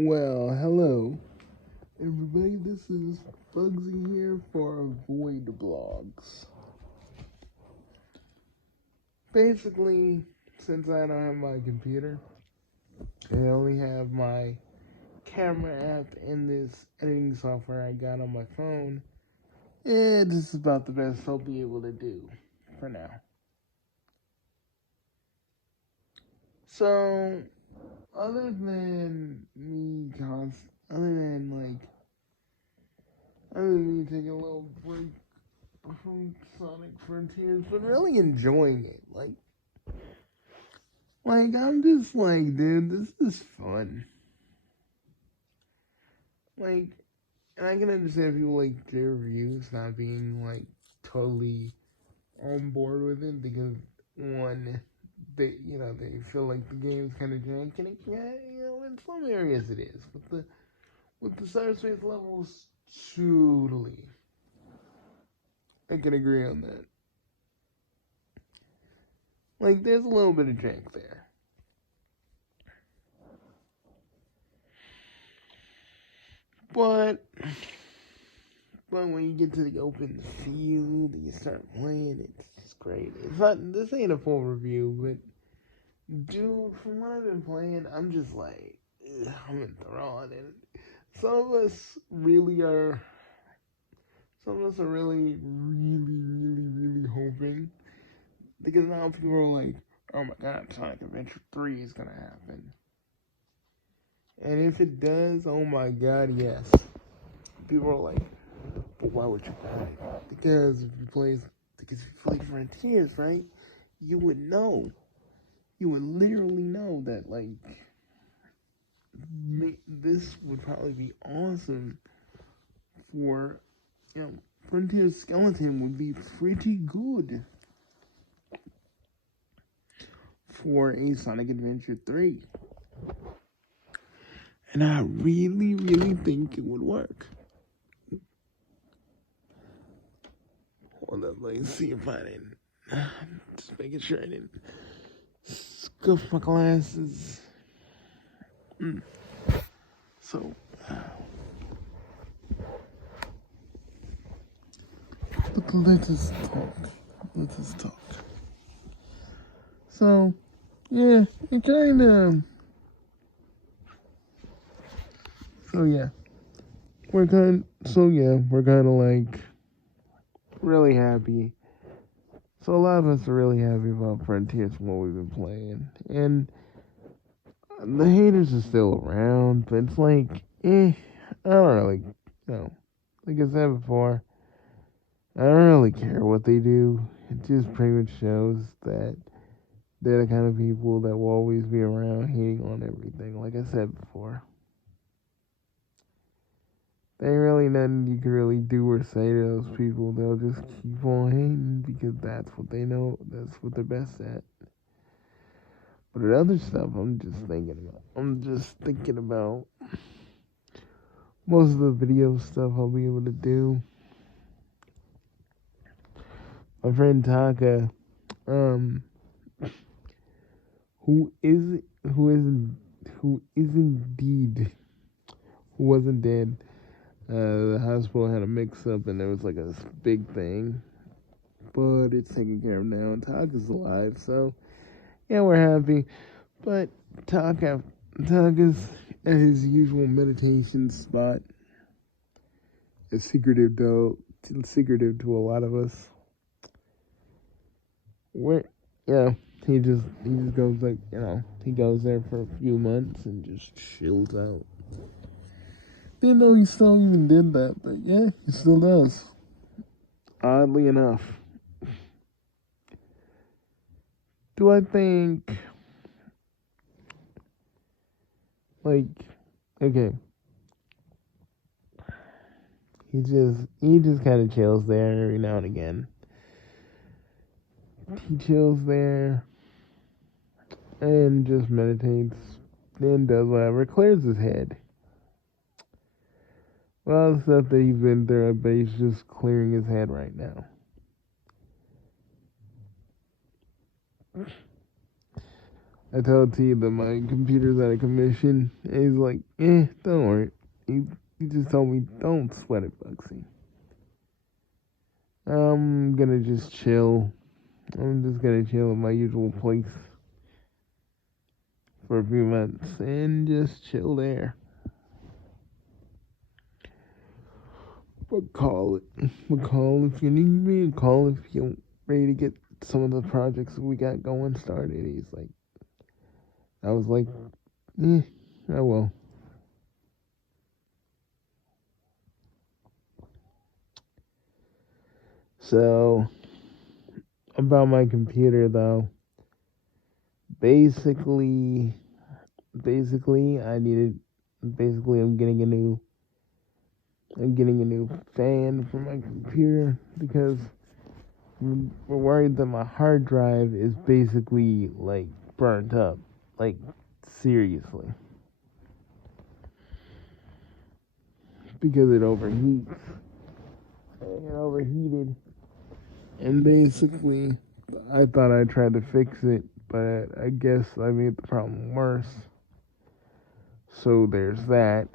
Well, hello, everybody. This is Bugsy here for Avoid Blogs. Basically, since I don't have my computer, I only have my camera app and this editing software I got on my phone. And this is about the best I'll be able to do for now. So, other than me, other than me taking a little break from Sonic Frontiers, but really enjoying it. I'm just like, dude, this is fun. Like, and I can understand people like their reviews not being like totally on board with it because one, they feel like the game's kind of jank, and in some areas it is. With the cyberspace levels, totally, I can agree on that. Like, there's a little bit of jank there. But when you get to the open field and you start playing, it's just great. It's not, this ain't a full review, but dude, from what I've been playing, I'm just like, I'm enthralled. And some of us really are, some of us are really hoping, because now people are like, oh my god, Sonic Adventure 3 is gonna happen. And if it does, oh my god, yes. People are like, but why would you buy it? Because if you play Frontiers, right? You would know. You would literally know that, this would probably be awesome for, Frontiers Skeleton would be pretty good for a Sonic Adventure 3. And I really think it would work. Hold up, let me see if I didn't. Just making sure I didn't scuff my glasses. So, let us talk. Let us talk. So, yeah, it kind of. So yeah, we're kind of like really happy. So a lot of us are really happy about Frontiers from what we've been playing, and the haters are still around, but it's like, I don't know, like I said before, I don't really care what they do. It just pretty much shows that they're the kind of people that will always be around hating on everything, like I said before. There ain't really nothing you can really do or say to those people. They'll just keep on hating because that's what they know. That's what they're best at. But the other stuff, I'm just thinking about most of the video stuff I'll be able to do. My friend Taka, who wasn't dead. The hospital had a mix-up and there was like a big thing, but it's taken care of now and Taka's alive, so yeah, we're happy. But Taka's at his usual meditation spot. It's secretive to a lot of us. Where, he just goes he goes there for a few months and just chills out. Didn't know he still even did that, but yeah, he still does. Oddly enough. Do I think, okay, he just kind of chills there every now and again. He chills there and just meditates, then does whatever, clears his head. Well, the stuff that he's been through, but he's just clearing his head right now. I told T that my computer's out of commission, and he's like, don't worry. He just told me, don't sweat it, Bugsy. I'm gonna just chill. I'm just gonna chill in my usual place for a few months and just chill there. But call it. But call if you need me, and call if you're ready to get some of the projects we got going started. He's like, I was like, I will. So, about my computer though, basically, I needed, I'm getting a new fan for my computer because we're worried that my hard drive is basically like burnt up, like seriously, because it overheats. It overheated, and basically, I thought I tried to fix it, but I guess I made the problem worse. So there's that.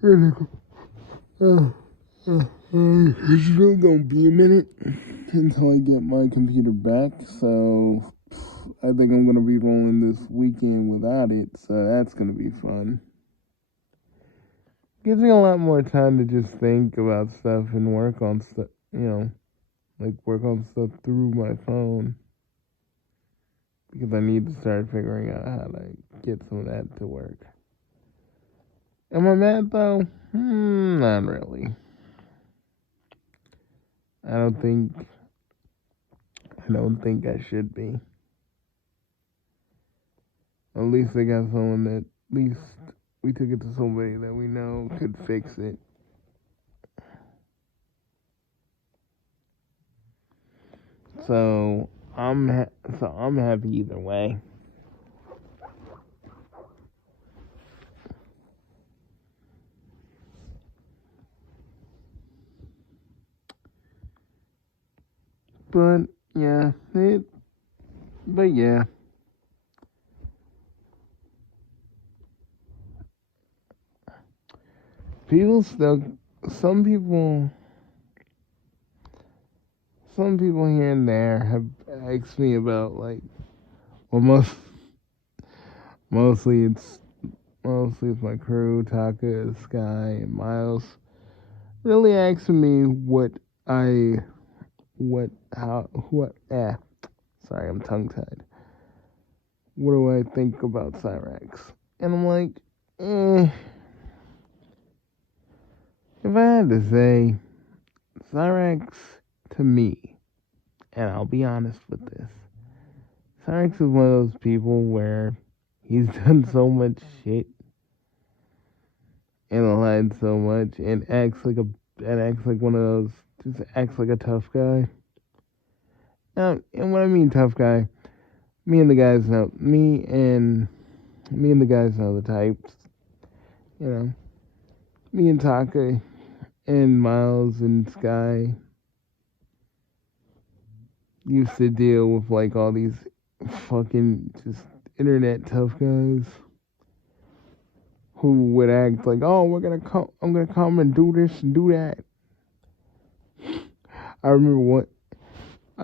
It's still gonna be a minute until I get my computer back, so I think I'm gonna be rolling this weekend without it, so that's gonna be fun. Gives me a lot more time to just think about stuff and work on stuff, like work on stuff through my phone. Because I need to start figuring out how to get some of that to work. Am I mad though? Not really. I don't think I should be. At least I got someone that, at least we took it to somebody that we know could fix it. So I'm happy either way. But yeah, but yeah. People still, some people, some people here and there have asked me about like, well, mostly it's my crew, Taka, Sky, and Miles. Really asking me sorry, I'm tongue tied. What do I think about Cyrax? And I'm like, if I had to say, Cyrax to me, and I'll be honest with this, Cyrax is one of those people where he's done so much shit and lied so much and acts like one of those, just acts like a tough guy. And when I mean tough guy, me and the guys know the types. You know, me and Taka and Miles and Sky used to deal with like all these fucking just internet tough guys who would act like, oh, I'm gonna come and do this and do that. I remember what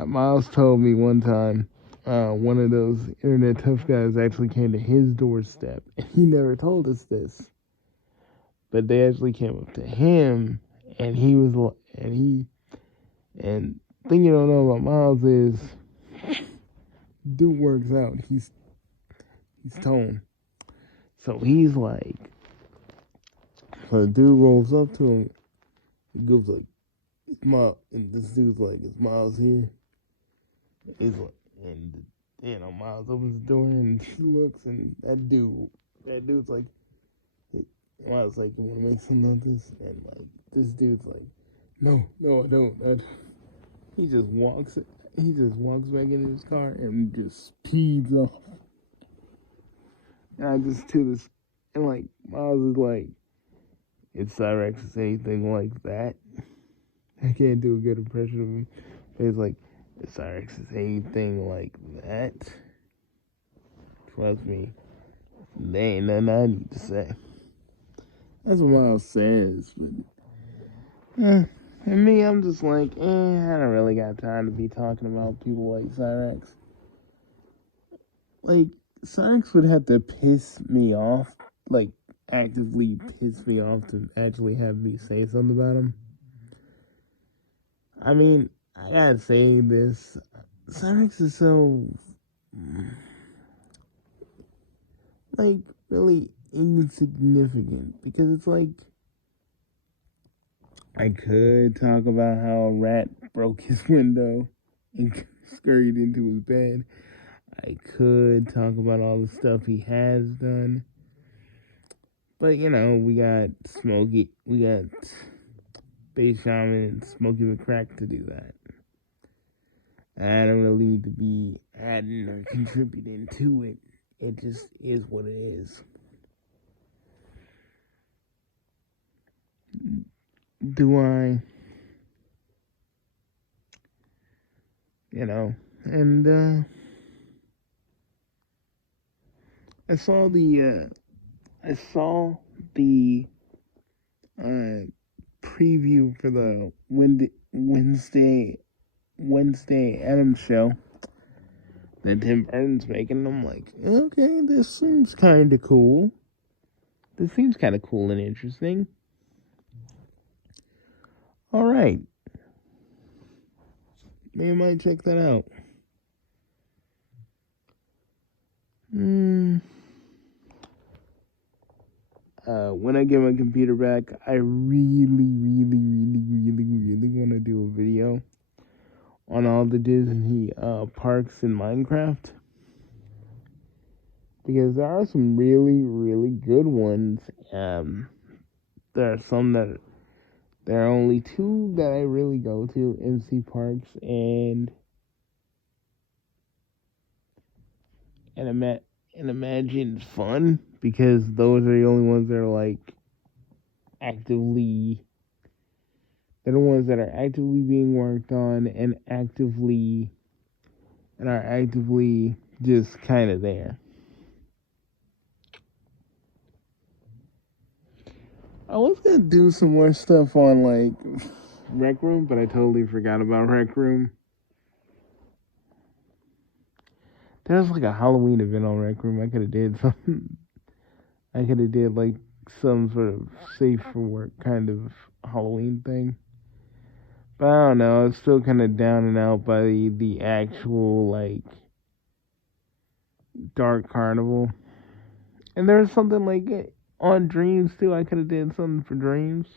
Miles told me one time. One of those internet tough guys actually came to his doorstep, and he never told us this. But they actually came up to him, and he was, and thing you don't know about Miles is, dude works out. He's toned. So he's like, so the dude rolls up to him. He goes like, Miles, and this dude's like, is Miles here? He's like, and Miles opens the door and he looks, and that dude's like, Miles like, you want to make something of this? And like, this dude's like, no, I don't. He just walks back into his car and just speeds off. And I just to this, and like Miles is like, if Cyrax is anything like that, I can't do a good impression of him. But he's like, if Cyrix is anything like that, trust me, there ain't nothing I need to say. That's what Miles says, but and me, I'm just like, I don't really got time to be talking about people like Cyrix. Like, Cyrix would have to piss me off, like, actively piss me off to actually have me say something about him. I mean, I gotta say this. Cyrix is so, like, really insignificant. Because it's like, I could talk about how a rat broke his window and scurried into his bed. I could talk about all the stuff he has done. But, you know, we got Bass Shaman and Smokey McCrack to do that. I don't really need to be adding or contributing to it. It just is what it is. Do I? You know, and I saw the preview for the Wednesday Adams show that Tim Burton's making, and I'm like, okay, this seems kind of cool. This seems kind of cool and interesting. All right. Maybe I might check that out. When I get my computer back, I really want to do a video on all the Disney parks in Minecraft. Because there are some really good ones. There are some that there are only two that I really go to, MC Parks and Imagine Fun, because those are the only ones that are like actively, they're the ones that are actively being worked on and are actively just kind of there. I was gonna do some more stuff on like Rec Room, but I totally forgot about Rec Room. There's like a Halloween event on Rec Room. I could have did something. I could have did like some sort of safe for work kind of Halloween thing. But I don't know. I was still kind of down and out by the actual like Dark Carnival. And there was something like on Dreams too. I could have did something for Dreams.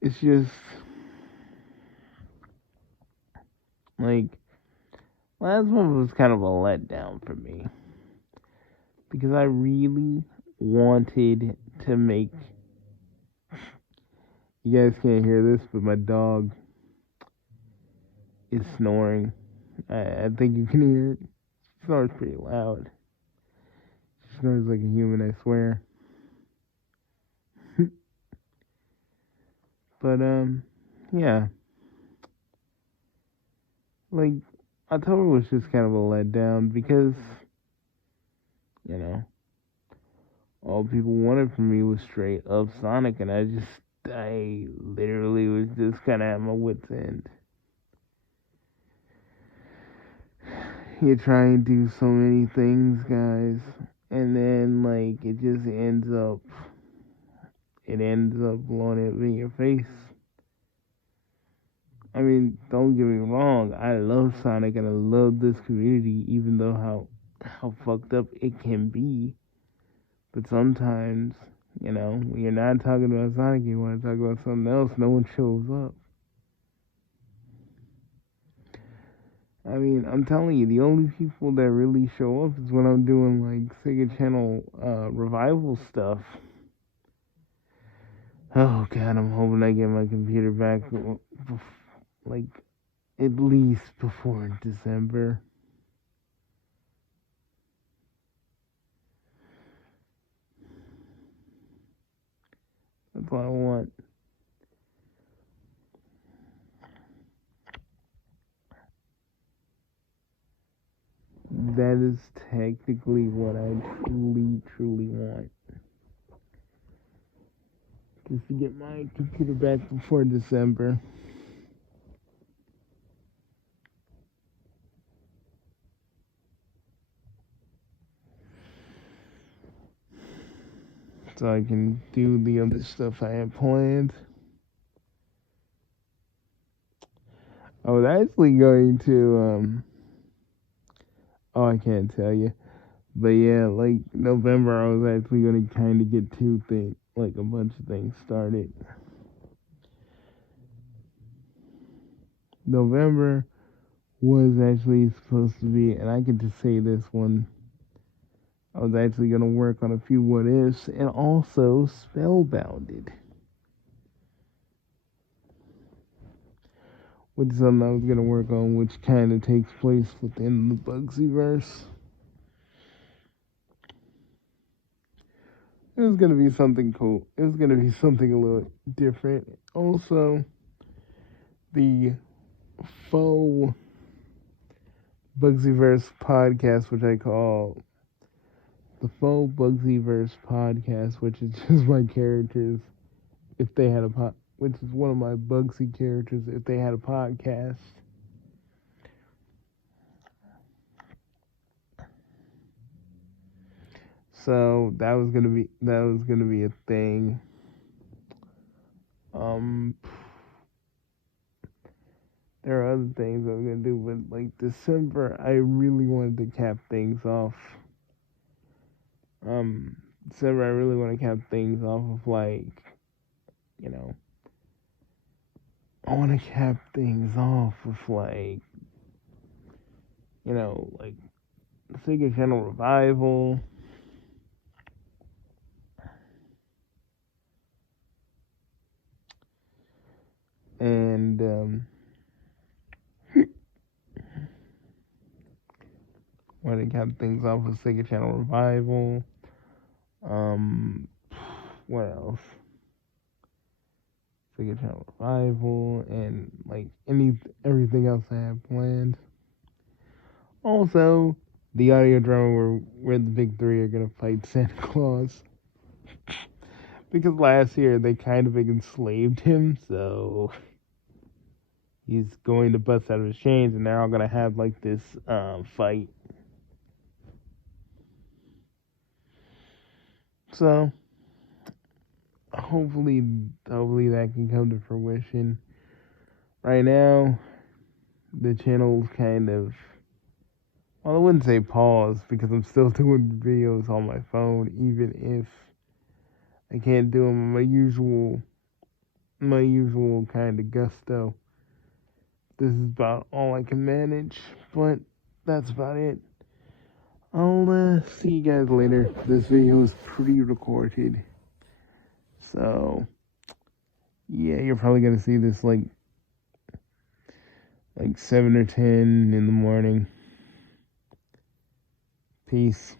It's just like last month was kind of a letdown for me because I really wanted to make. You guys can't hear this, but my dog is snoring. I think you can hear it. She snores pretty loud. She snores like a human, I swear. But yeah. Like October was just kind of a letdown because, you know, all people wanted from me was straight up Sonic, and I literally was just kind of at my wit's end. You try and do so many things, guys, and then like it ends up blowing up in your face. I mean, don't get me wrong, I love Sonic and I love this community, even though how fucked up it can be. But sometimes, you know, when you're not talking about Sonic, you want to talk about something else, no one shows up. I mean, I'm telling you, the only people that really show up is when I'm doing like Sega Channel revival stuff. Oh god, I'm hoping I get my computer back like at least before December. That's what I want. that is technically what I truly want. Just to get my computer back before December. So I can do the other stuff I had planned. I was actually going to, I can't tell you. But yeah, like November, I was actually going to kind of get a bunch of things started. November was actually supposed to be, and I can just say this one, I was actually going to work on a few what ifs and also Spellbounded, which is something I was going to work on, which kind of takes place within the Bugsyverse. It was going to be something cool. It was going to be something a little different. Also, the faux Bugsyverse podcast, which I call the faux Bugsyverse podcast, which is just my characters, if they had which is one of my Bugsy characters, if they had a podcast. So that was gonna be a thing. There are other things I was gonna do, but like December, I really wanted to cap things off. December, I really want to cap things off of I want to cap things off of like Sega Channel Revival. And want to cap things off with Sega Channel Revival. What else? Sega Channel Revival and like everything else I have planned. Also, the audio drama where the big three are gonna fight Santa Claus. Because last year they kind of enslaved him, so he's going to bust out of his chains, and they're all gonna have like this fight. So hopefully that can come to fruition. Right now, the channel's kind of, well, I wouldn't say pause because I'm still doing videos on my phone, even if I can't do them in my usual kind of gusto. This is about all I can manage, but that's about it. I'll see you guys later. This video is pre-recorded, so yeah, you're probably gonna see this like 7 or 10 in the morning. Peace.